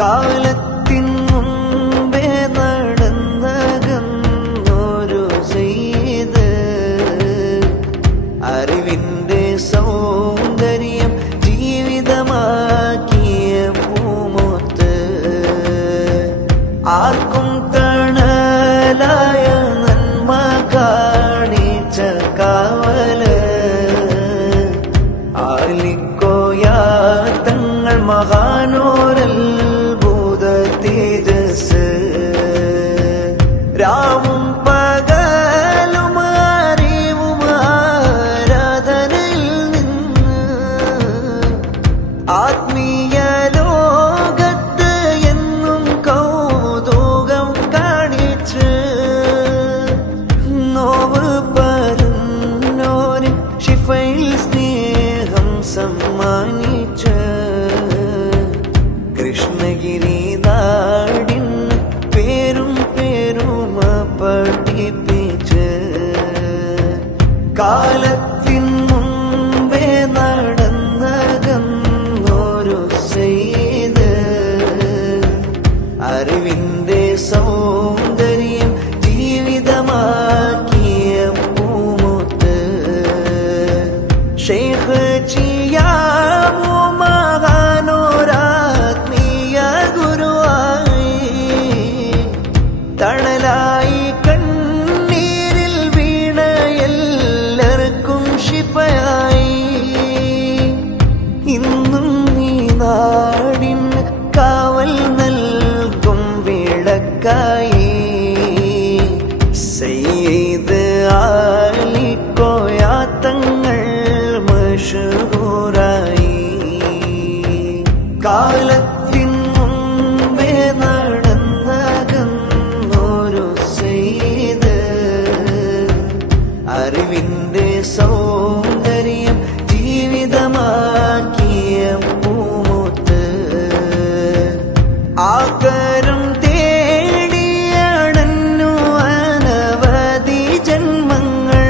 കാലത്തിൻ മുമ്പേ നടന്നകന്നൊരു സെയ്ത് അറിവിന്റെ സൗന്ദര്യം ജീവിതമാക്കിയ പൂമൊത്ത് ആർക്കും തണലായ നന്മ കാണിച്ച കാവല് ആലിക്കോയാ തങ്ങൾ മഹാനോരത്ഭുത തേജസ് രാവും പകലും അറിവും ആരാധനയിൽ നിന്ന് ആത്മീയ ലോകത്ത് എന്നും കൗതുകം കാണിച്ച് നോവ് പരന്നോര് ശിഫയിൽ സ്നേഹം സമ്മാനിച്ച് കൃഷ്ണഗിരി നാടിൻ പേരും പേരുമ പഠിപ്പിച്ച് കാലത്തിൻ മുമ്പേ നടന്നകന്നൊരു സെയ്ത് അറിവിന്റെ സൗന്ദര്യം ജീവിതമാക്കിയ പൂമുത്ത് ശൈഖ് ചിയാമു മഹാനോരാത്മീയ ഗുരുവായി തണലായി കണ്ണീരിൽ വീണ എല്ലാവർക്കും ശിഫയായി ഇന്നും ഈ നാടിൻ കാവൽ നൽകും വിളക്കായി സയ്യിദ് ആലിക്കോയ തങ്ങൾ മശഹൂറായി കാലത്തിൻ മുമ്പേ നടന്നകന്നൊരു സെയ്ത് അറിവിന്റെ സൗന്ദര്യം ജീവിതമാക്കിയ പൂമുത്ത് ആകരം തേടിയടന്നു അനവധി ജന്മങ്ങൾ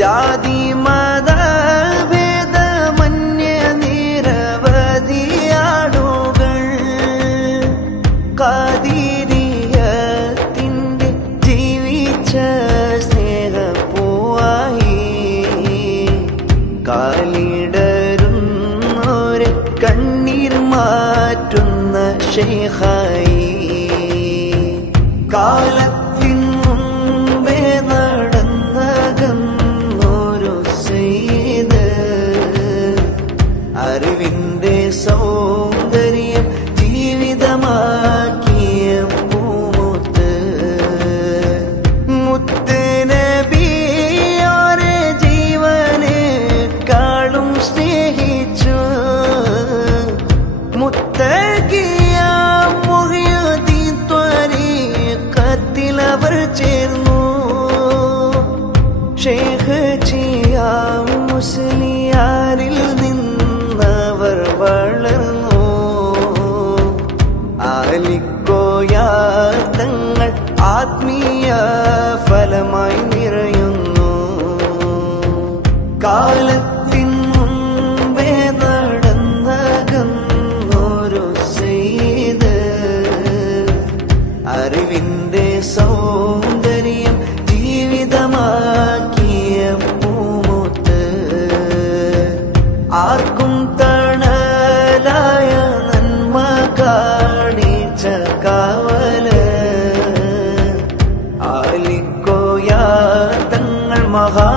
ജാതി മത ഭേദമന്യ നിരവധി ആളുകൾ ഖാദിരിയത്തിന്റെ ജീവിച്ച സ്നേഹപ്പൂവായി കാലിടരുന്നോരെ കണ്ണീർ മാറ്റുന്ന ശൈഖായി കാലത്തിൻ മുമ്പേ നടന്നകന്നൊരു സെയ്ത് അറിവിന്റെ സൗന്ദര്യം ജീവിതമാക്കിയ പൂമുത്ത് മുത്ത് നബിയോരെ ജീവനെക്കാളും സ്നേഹിച്ചു മുത്തഖിയ മുഹ്യിദ്ദീൻ ത്വരീഖത്തിൽ അവർ ചേർന്നു ശൈഖ് ചിയാ മുസ്ലിയാരിൽ നിന്നവർ വളർന്നു ആലിക്കോയ തങ്ങൾ ആത്മീയ ഫലമായി നിറയുന്നു കാലത്തിൻ മുമ്പേ നടന്നകന്നൊരു സെയ്ത് അറിവിന്റെ സൗന്ദര്യം ജീവിതമാക്കിയ പൂമുത്ത് ആർക്കും തണലായ നന്മ കാണിച്ച കാവല് ആലിക്കോയ തങ്ങൾ മഹാ